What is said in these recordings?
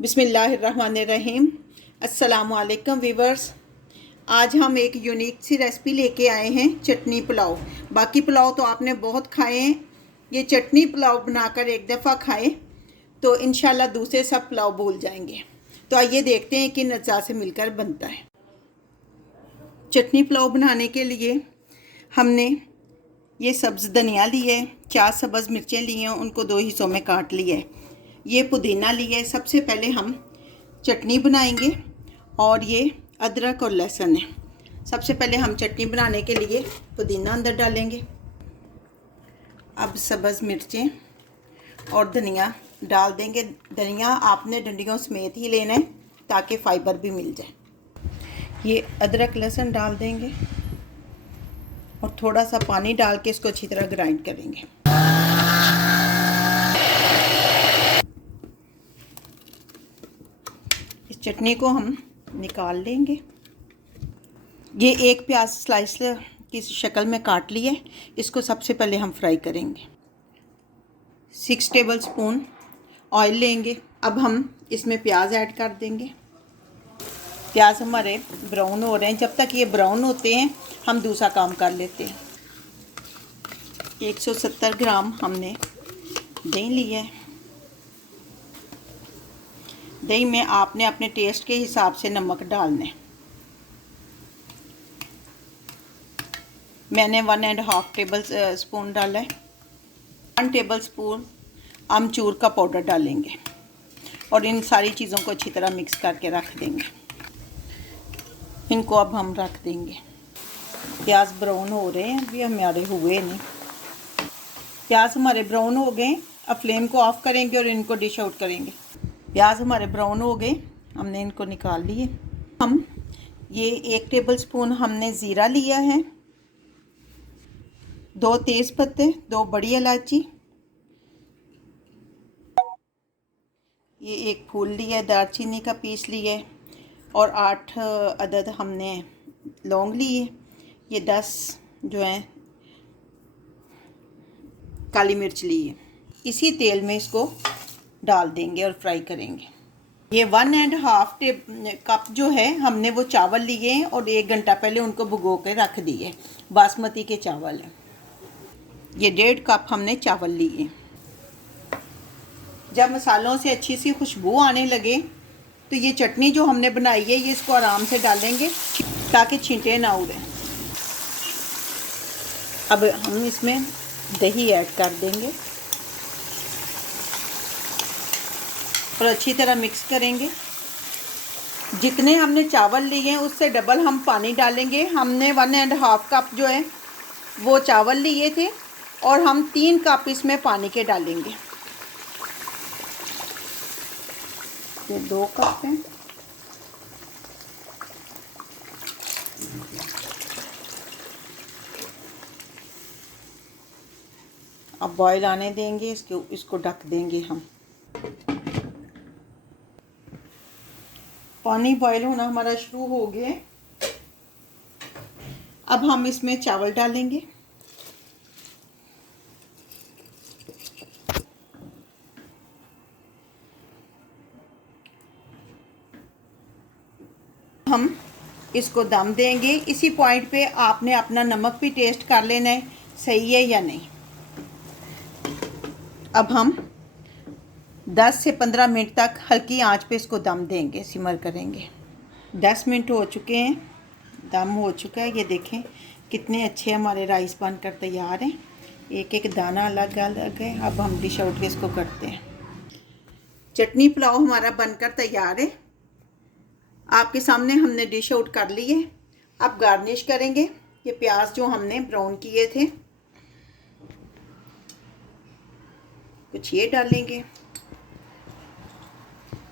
बिस्मिल्लाहिर्रहमानिर्रहीम। अस्सलामुअलैकुम वीवर्स। आज हम एक यूनिक सी रेसिपी लेके आए हैं, चटनी पुलाव। बाकी पुलाव तो आपने बहुत खाए हैं, ये चटनी पुलाव बनाकर एक दफ़ा खाएं तो इंशाल्लाह दूसरे सब पुलाव भूल जाएंगे। तो आइए देखते हैं कि नज़ा से मिलकर बनता है। चटनी पुलाव बनाने के लिए हमने ये सब्ज़ धनिया ली है, 4 सब्ज़ मिर्चें ली हैं, उनको 2 हिस्सों में काट लिया है। ये पुदीना लिया है। सबसे पहले हम चटनी बनाएंगे और ये अदरक और लहसुन है। सबसे पहले हम चटनी बनाने के लिए पुदीना अंदर डालेंगे। अब सब्ज़ मिर्चें और धनिया डाल देंगे। धनिया आपने डंडियों समेत ही लेना है ताकि फ़ाइबर भी मिल जाए। ये अदरक लहसुन डाल देंगे और थोड़ा सा पानी डाल के इसको अच्छी तरह ग्राइंड करेंगे। इस चटनी को हम निकाल लेंगे। ये एक प्याज स्लाइस की शक्ल में काट लिए। इसको सबसे पहले हम फ्राई करेंगे। 6 टेबल स्पून ऑयल लेंगे। अब हम इसमें प्याज ऐड कर देंगे। प्याज हमारे ब्राउन हो रहे हैं। जब तक ये ब्राउन होते हैं हम दूसरा काम कर लेते हैं। 170 ग्राम हमने दही लिया है। दही में आपने अपने टेस्ट के हिसाब से नमक डालना है। मैंने 1.5 टेबल स्पून डाला है। 1 टेबल स्पून अमचूर का पाउडर डालेंगे और इन सारी चीज़ों को अच्छी तरह मिक्स करके रख देंगे। इनको अब हम रख देंगे। प्याज ब्राउन हो रहे हैं, अभी हमारे हुए नहीं। प्याज हमारे ब्राउन हो गए। अब फ्लेम को ऑफ करेंगे और इनको डिश आउट करेंगे। प्याज हमारे ब्राउन हो गए, हमने इनको निकाल लिए। हम ये 1 टेबल स्पून हमने ज़ीरा लिया है, 2 तेज़ पत्ते, 2 बड़ी इलायची, ये 1 फूल लिया है, दालचीनी का पीस लिया है और 8 अदद हमने लौंग लिए। ये 10 जो है काली मिर्च ली है। इसी तेल में इसको डाल देंगे और फ्राई करेंगे। ये 1.5 कप जो है हमने वो चावल लिए हैं और 1 घंटा पहले उनको भिगो के रख दिए। बासमती के चावल हैं। ये 1.5 कप हमने चावल लिए। जब मसालों से अच्छी सी खुशबू आने लगे तो ये चटनी जो हमने बनाई है ये इसको आराम से डालेंगे ताकि छींटे ना उड़ें। अब हम इसमें दही ऐड कर देंगे और अच्छी तरह मिक्स करेंगे। जितने हमने चावल लिए हैं उससे डबल हम पानी डालेंगे। हमने 1.5 कप जो है वो चावल लिए थे और हम 3 कप इसमें पानी के डालेंगे। ये 2 कप हैं। अब बॉईल आने देंगे। इसको ढक देंगे हम। पानी बॉईल होना हमारा शुरू हो गया। अब हम इसमें चावल डालेंगे। हम इसको दम देंगे। इसी पॉइंट पे आपने अपना नमक भी टेस्ट कर लेना है सही है या नहीं। अब हम 10 से 15 मिनट तक हल्की आंच पे इसको दम देंगे, सिमर करेंगे। 10 मिनट हो चुके हैं, दम हो चुका है। ये देखें कितने अच्छे हमारे राइस बनकर तैयार हैं। एक एक दाना अलग अलग है। अब हम डिश आउट इसको करते हैं। चटनी पुलाव हमारा बनकर तैयार है। आपके सामने हमने डिश आउट कर ली है। अब गार्निश करेंगे। ये प्याज जो हमने ब्राउन किए थे कुछ ये डालेंगे।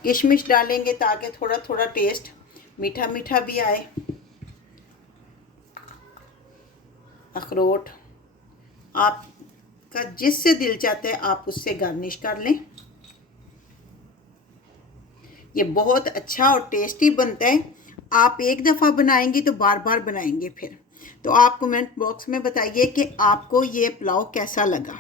किशमिश डालेंगे ताकि थोड़ा थोड़ा टेस्ट मीठा मीठा भी आए। अखरोट आपका जिससे दिल चाहता है आप उससे गार्निश कर लें। ये बहुत अच्छा और टेस्टी बनता है। आप एक दफ़ा बनाएंगी तो बार बार बनाएंगे फिर। तो आप कमेंट बॉक्स में बताइए कि आपको ये पुलाव कैसा लगा।